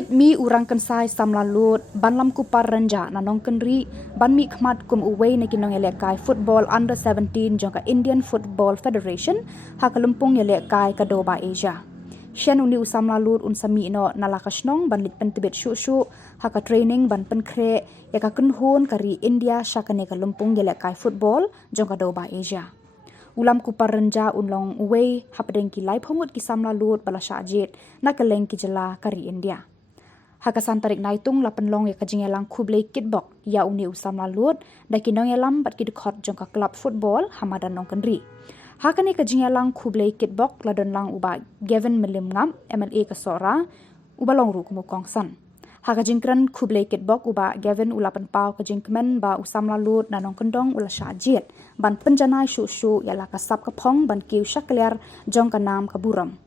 Loj mi urang kensai samlalut ban lam kupar renja na nong kenri ban mi khmat kum uwei na kinong elekai football under 17 jongka Indian Football Federation hakalumpung elekai kadoba Asia. Shen uni usamlalut unsami no nalakasnong ban lit pentibet shu haka training ban penkre yaka kunhun kari India syakane kalumpung elekai football jongka doba Asia. Ulam kupar renja unlong uwei hapdeng ki lai phomut ki samlalut bala syajit na keleng ki jela kari India. Hakasan tarik naitung la penlong ya kajingelang kublai kitbok ya uni usam lalut da kinong yalam bat kidkhot jongka klub football hamadan nong kenri. Hakane kajingelang kublai kitbok la don lang uba Gavin Melimngam MLA Kasora uba longru kumukongsan. Hakajingkran kublai kitbok uba Gavin ulapan pau kajingkemen ba usam lalut na nong kendong ula syajit ban penjanai shu ya la kasap kapong ban kiu syakler jongka nam kaburam.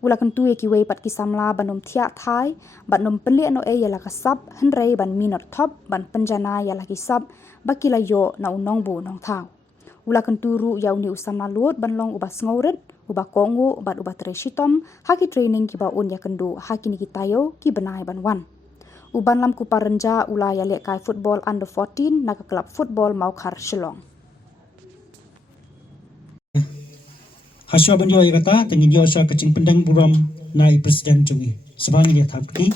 Ula kentu ye kiwei pat kisamla banum thia thai banum penli no e yala kasap henrei ban minor top ban penjana yala kisap bakila yo na unong bu nong thau. Ula kentu ru yauni usamna lut banlong uba sngoret uba kongu bat uba treshitom haki training kiba un ya kendu haki ni kitayo ki benai ban wan. Uban lam kuparenja ula yale kai football under 14 naga klub football Maukhar Shillong. Haswa banjo ay kata tengin yo sa kacing pendang buram na presiden jungi sebangi dia thapki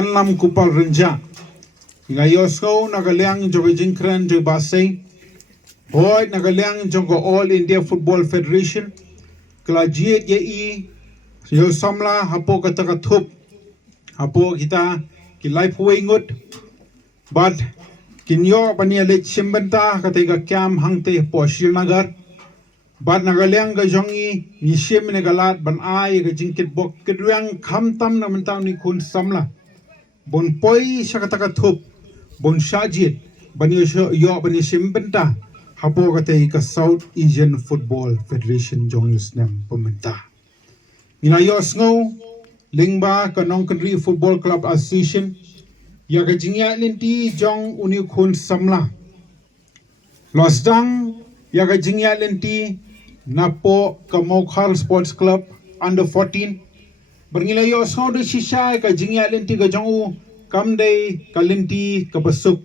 Lam kupal renja ngayosko nagaliang jogo jingkran jo basay boy nagaliang jogo All India Football Federation kelajiat ye yo samla hapo kata thup hapo kita ki life wengut but kinyo pania lech simbenta kata kyam hangte poshil nagar but nagaliang ga jongi ni sim ne galat ban ai ga jingkit bok kedruang khamtam na mentau ni kun samla bon poi sakata thup bon shajit bani yo bani simbenta hapo kata ka South Asian Football Federation joins nem pemerintah. Ina yosngo lingba ka Nong Kenri Football Club Association ya ka jingya lenti jong uni khun samla. Losdang ya ka jingya lenti napo ka Maukhar Sports Club under 14. Bernila yosngo de shisha ka jingya lenti ka jongu kamde ka lenti ka besuk.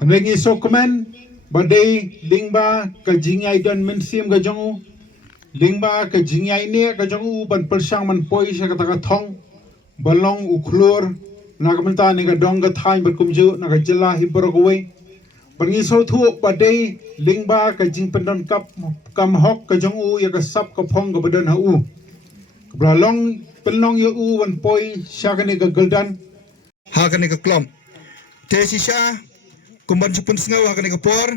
Rengi sokmen badai lingba ka jingai don mensim ga jongu lingba ka jingai ne ka jongu ban persang man poi sa kata thong balong uklur nagamenta ne ga dong ga thai berkumju na ga jela hibrogwe bangi so thu badai lingba ka jing pendon kap kam hok ka jongu ya ka sap ka phong ga badan hu bralong pelong ya u ban poi sa ka ne ga goldan ha ka ne ga klom te sisha kumban supun sengaw hakane kapor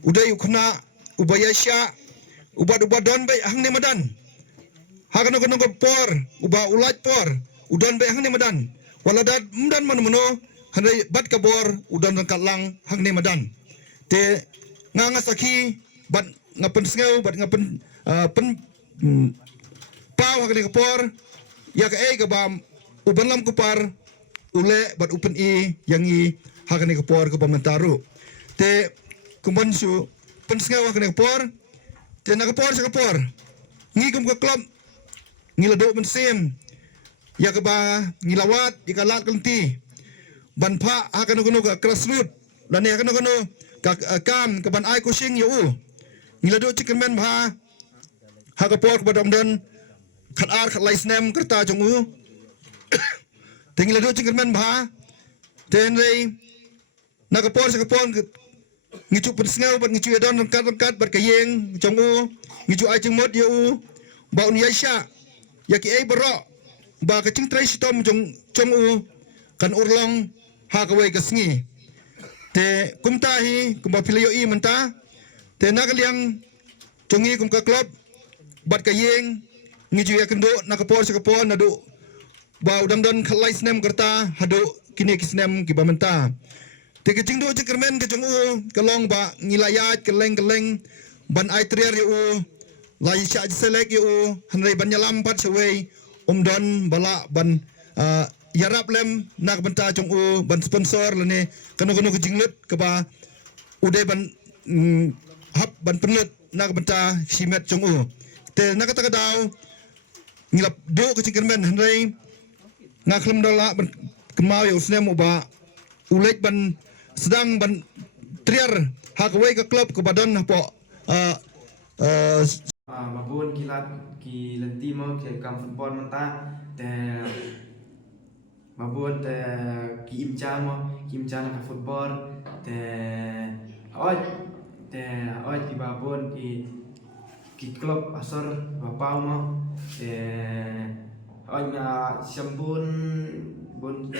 udai ukna ubayasya ubad don bay hangne madan hakane kono kapor uba ulat por udan bay hangne madan waladad mdan mano hanai bat kabor udan kalang hangne madan te nganga saki bat ngapen sengaw bat ngapen pen pau hakane kapor ya ka ka bam uban lam kupar ule bat upen i yangi hakane kapor ko pamentaru te kumban su pensngawa hakane kapor te nakapor sa kapor ngikum ka klub ngilado mensim ya ka ba ngilawat ikalat kanti banpa hakane kuno ka grassroot dan hakane kuno ka kam ka ban ai kushing yu ngilado chicken ba hakapor ka badam khat ar khat laisnem kerta jongu te ngilado chicken ba ten rei nakapor sa kapon ngicu pensngaw bat ngicu yadon rangkat bat kayeng jongu ngicu ai jengmot yu ba un yasha yaki ai baro ba ka cing trai sitom jongu kan urlong ha ka wei kasngi te kumtahi kumba pilayo i menta te nagaliang jongi kum ka klub bat kayeng ngicu yakendo nakapor sa kapon nadu ba udang don khalai snem kerta hadu kini kisnem ki bamenta te kecing do cekermen ke jongu kalong ba ngilayat keleng ban ai trier yu lai sha selek yu hanrei ban yalam pat sewei don bala ban yarap lem nak benta jong u ban sponsor lene kanu ke jinglet ke ba ude ban hap ban penut nak benta simet jong u te nak kata kadau ngilap do ke cingkermen handai ngaklem dola ban kemau ya usnem uba ulek ban sedang ban triar hakwe ke klub ke badan po Mabun kilat timo ke kam football menta te mabun te ki imcha na football te oj ki babun ki klub asor bapau mo te oj na sambun bun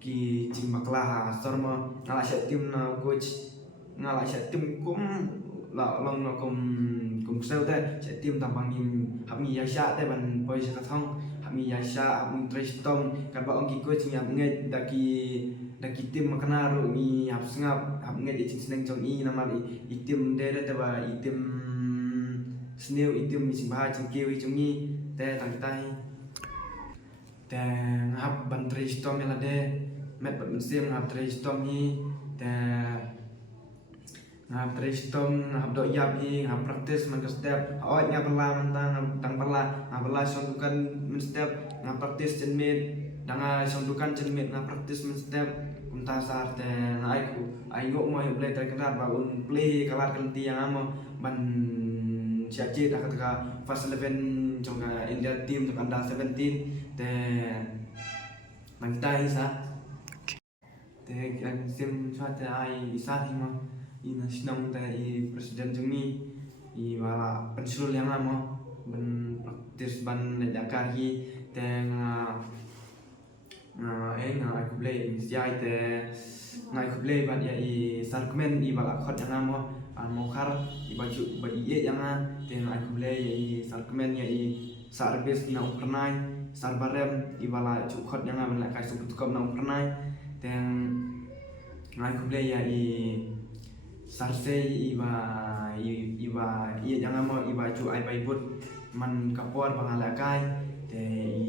ki cing maklah asor mo ngala sya tim na coach ngala sya tim kum la long nó cùng sâu thế sẽ tiêm tầm bằng nghìn học nghề xã thế bằng bây giờ thông học nghề xã học trestom các bạn ông kiko chỉ học nghề đã kỳ tiêm mà kana rồi nghề học ngap học nghề để chính sinh trong y nama đi tiêm đây đấy và tiêm snail tiêm chính ba chính kêu trong y thế thằng tay thế học bằng trestom là đây mẹ bạn xem học trestom y thế ngap trestom ngap do yabi ngap praktis man step awat ngap pala mentang tang pala sondukan men step ngap praktis cenmit danga sondukan cenmit ngap praktis men step unta sar te ai ngok mo play terkenal baun play kalar kelti yang amo ban siaci dah kata fast 11 trong India team trong under 17 te mang tai sa te kan sim suatu ai sa hima ina sinam ta presiden jemi wala pensul yang amo ben praktis ban jakari teng aku play siai te aku play ban ya sarkmen wala khot yang amo mokar baju bayi yang teng aku play ya sarkmen ya sarbis na ukernai sarbarem wala khot yang ban la kai sebut kom na ukernai teng aku play ya sarse iba jangan mau iba cu ai baibut man kapor bangalakai te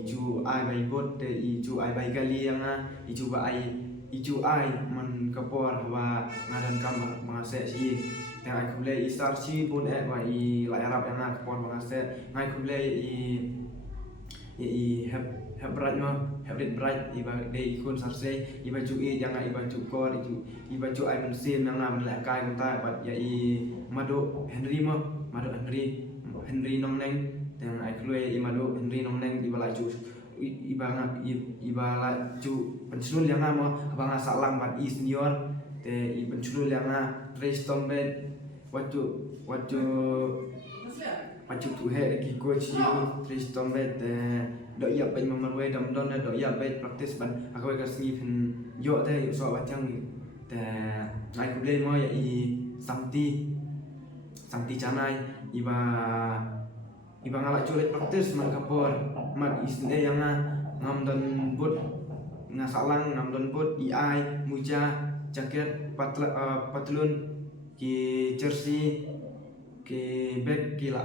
icu ai baibut te icu ai baigali yang icu ai man kapor wa ngadan kam mangase si te ai kumle isar si pun wa i la arab yang kapor mangase ngai kumle i hebrat iba de ikun sarse iba cu jangan iba cu kor iba cu ai mensim yang nam la kai kunta bat ya madu Henry nong neng yang ai klue madu Henry nong neng iba la cu iba la cu pensulul yang ama abang salang bat senior te pensulul yang trestom bet watu tu he ki coach trestom bet do ya pe mamarwe dam don do ya pe practice ban aku ka sni phin yo te so ba chang te ai ku le mo ya samti chanai iba ngala culit practice man kapor mat isne yang ngam don but ngasalang ngam don but ai muja jaket patlun ki jersey ke beg ila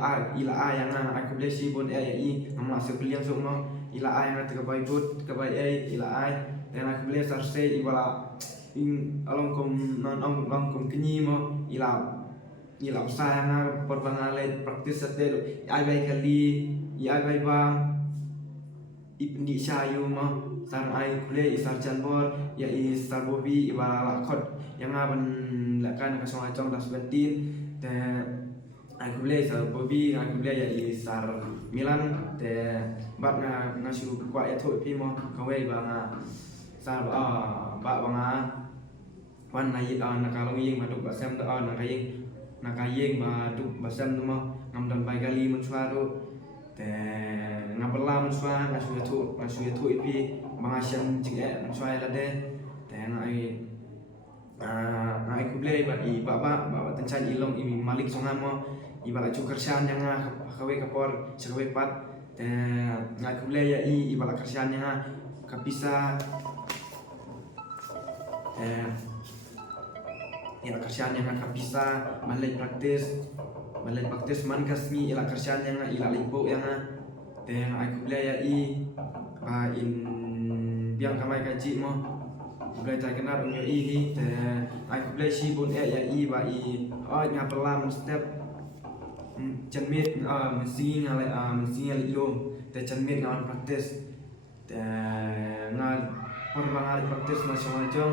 a yang aku beli si bon ngam masuk beli langsung mo ila a yang ke bai but ke bai ila a dan aku beli sarse ibala along kom kenyi mo ila sayang perbangale praktis sate ai bai kali ai bai bang ipendi sayu mo sar ai kule isar janbor ya isar bobi ibala khot yang ban lakan ka songa chong das bentin te aku beli sar bobi aku beli ya sar Milan te bat na shu kwa ya thoi pi mo kawe bang sar ba bang wan na yi na kalong ying ma duk ba sem da na kayeng ma duk ba sem mo ngam dan bai gali mun suaru te ngapela mun sua na shu ya thoi pi bang asam jing mun sua la de te na aku beli ba tencan ilong imi malik songamo ibala cu kersian yang kawe kapor sakawe pat aku beli ya ibala kersian yang kapisa ila kersian yang kapisa malai praktis man kasmi ila kersian yang ila lipo yang dan aku beli ya in biang kamai kaji mo beli tak kenal unyo dan aku beli si pun ya ngapelam step cenmit mesti ngalih lom dan cenmit ngawan praktis dan ngalih praktis macam-macam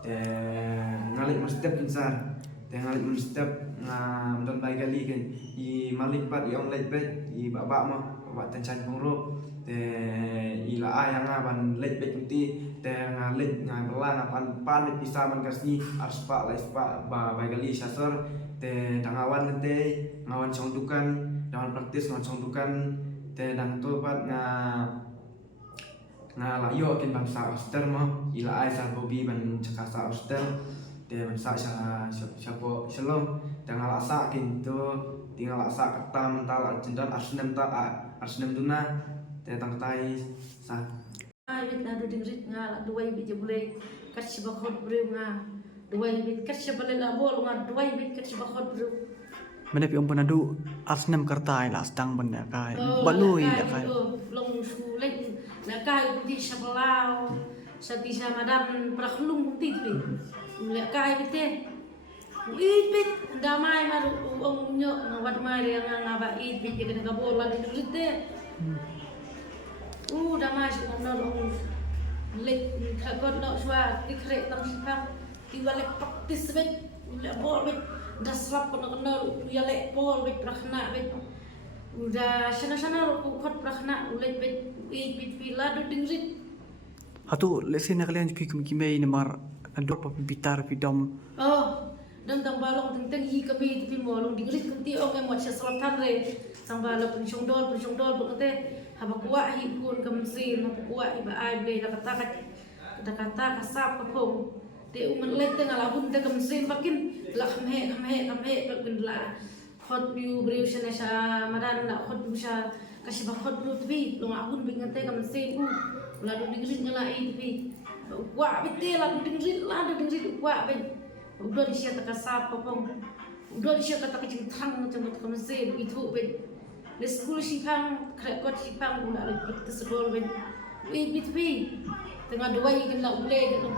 dan ngalih step insar dan ngalih step don baik kali kan i malik pat i online bet i babak mah babak tencan pengro dan i la ayang ban lek bet kunti dan ngalih ngapelan pan bisa man kasni arspa baik kali sasar dan ngawan ngawan condukan dengan praktis ngawan condukan dan tu pat layo kin bangsa Auster mah ila ai sa bobi ban cakasa Auster de bangsa siapa shalom dan ngalasa kin tu tinggal asa ketam mental jendan Arsenal tuna tentang tai sa ai na do dingrit nga duway bi jebule kat si bakot brew nga duway bi kat si balala bol nga duway bi kat si bakot brew mana pi umpana du Arsenal kartai la stang benda kai balui la kai long sulit la kai di sabalau sa di sa madam praklung ti la kai bite bit damai maru ong nyo ngawat mari nga ba bit ke ga bola di dite damai sa nolong lek kagot no swa dikre tam sipang tiwale praktis bet la bol bet daslap kenal ya lek bol bet prakhna bet udah sana ukot prakhna ulet bet bit pila do dingrit hatu lesena kalian pi kum kimei nemar andor pa bitar pi dom dan tang balong teng hi kami ti molong dingrit kunti ong emot sa selatan re tang balong pensyong dol bekate haba kuwa hi kun kamsin kuwa iba ai ble kata kasap kapong te uman let teng alabun te kamsin bakin la khamhe bakin la hot view brew sana sa madan la hot sa kasi ba hot brew tbi long abun bingate kamsin la do dingrit ngala tbi kuwa bitte la do dingrit kuwa ben udah di siya takasap popong udah di siya kacing thang macam kamsin itu ben le school sipang krekot sipang una praktis bol ben bit tengah dua kan la ule gitu